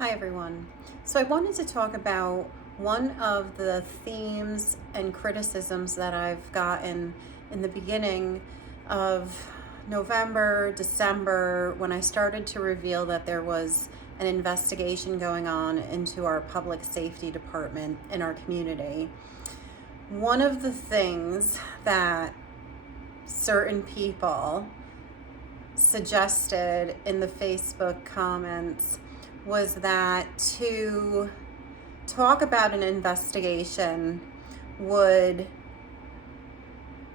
Hi everyone. So I wanted to talk about one of the themes and criticisms that I've gotten in the beginning of November, December, when I started to reveal that there was an investigation going on into our public safety department in our community. One of the things that certain people suggested in the Facebook comments was that to talk about an investigation would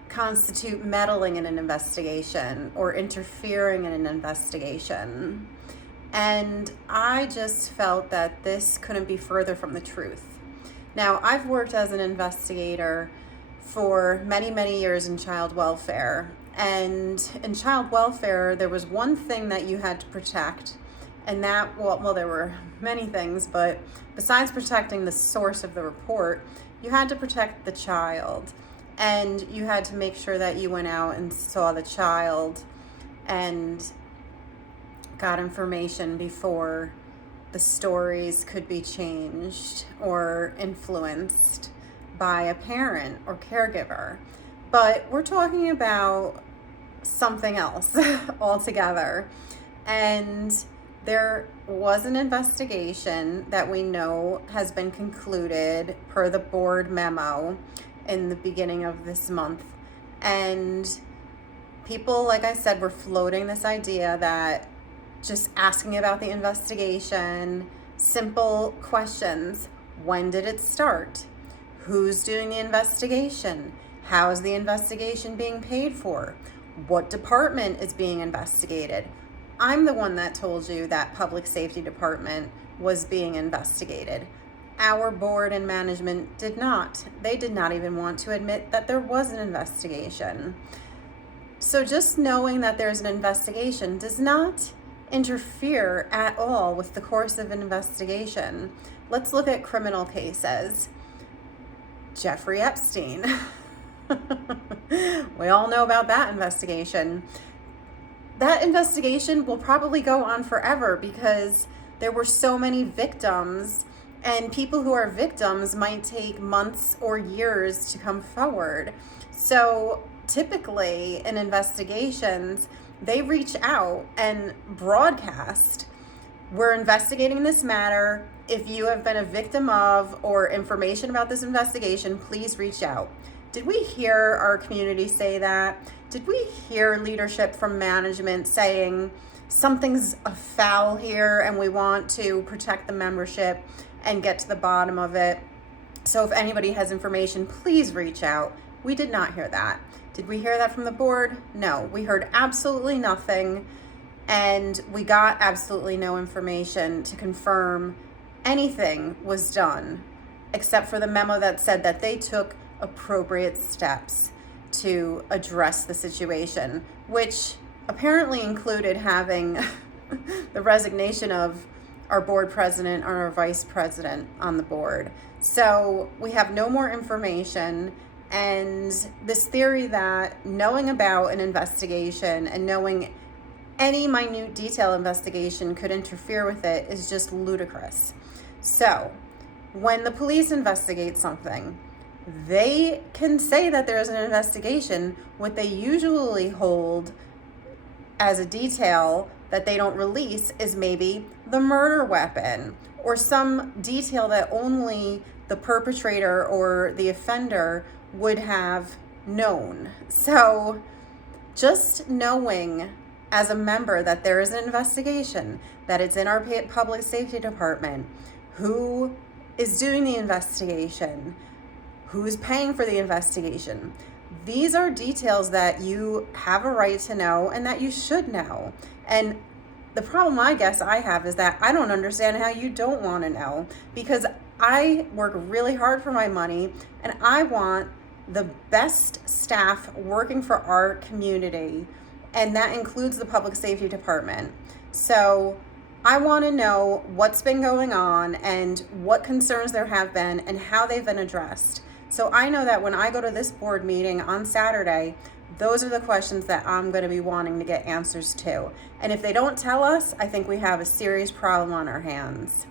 constitute meddling in an investigation or interfering in an investigation. And I just felt that this couldn't be further from the truth. Now, I've worked as an investigator for many, many years in child welfare. And in child welfare, there was one thing that you had to protect. And that, well, there were many things, but besides protecting the source of the report, you had to protect the child. And you had to make sure that you went out and saw the child and got information before the stories could be changed or influenced by a parent or caregiver. But we're talking about something else altogether. And there was an investigation that we know has been concluded per the board memo in the beginning of this month. And people, like I said, were floating this idea that just asking about the investigation, simple questions. When did it start? Who's doing the investigation? How is the investigation being paid for? What department is being investigated? I'm the one that told you that public safety department was being investigated. Our board and management did not. They did not even want to admit that there was an investigation. So just knowing that there's an investigation does not interfere at all with the course of an investigation. Let's look at criminal cases. Jeffrey Epstein. We all know about that investigation. That investigation will probably go on forever because there were so many victims, and people who are victims might take months or years to come forward. So typically in investigations, they reach out and broadcast, we're investigating this matter. If you have been a victim of or information about this investigation, please reach out. Did we hear our community say that? Did we hear leadership from management saying something's afoul here and we want to protect the membership and get to the bottom of it? So if anybody has information, please reach out. We did not hear that. Did we hear that from the board? No, we heard absolutely nothing, and we got absolutely no information to confirm anything was done, except for the memo that said that they took appropriate steps to address the situation, which apparently included having the resignation of our board president and our vice president on the board. So we have no more information. And this theory that knowing about an investigation and knowing any minute detail investigation could interfere with it is just ludicrous. So when the police investigate something, they can say that there is an investigation. What they usually hold as a detail that they don't release is maybe the murder weapon or some detail that only the perpetrator or the offender would have known. So just knowing as a member that there is an investigation, that it's in our public safety department, who is doing the investigation, who's paying for the investigation. These are details that you have a right to know and that you should know. And the problem I guess I have is that I don't understand how you don't want to know, because I work really hard for my money and I want the best staff working for our community, and that includes the public safety department. So I want to know what's been going on and what concerns there have been and how they've been addressed. So I know that when I go to this board meeting on Saturday, Those are the questions that I'm going to be wanting to get answers to. And if they don't tell us, I think we have a serious problem on our hands.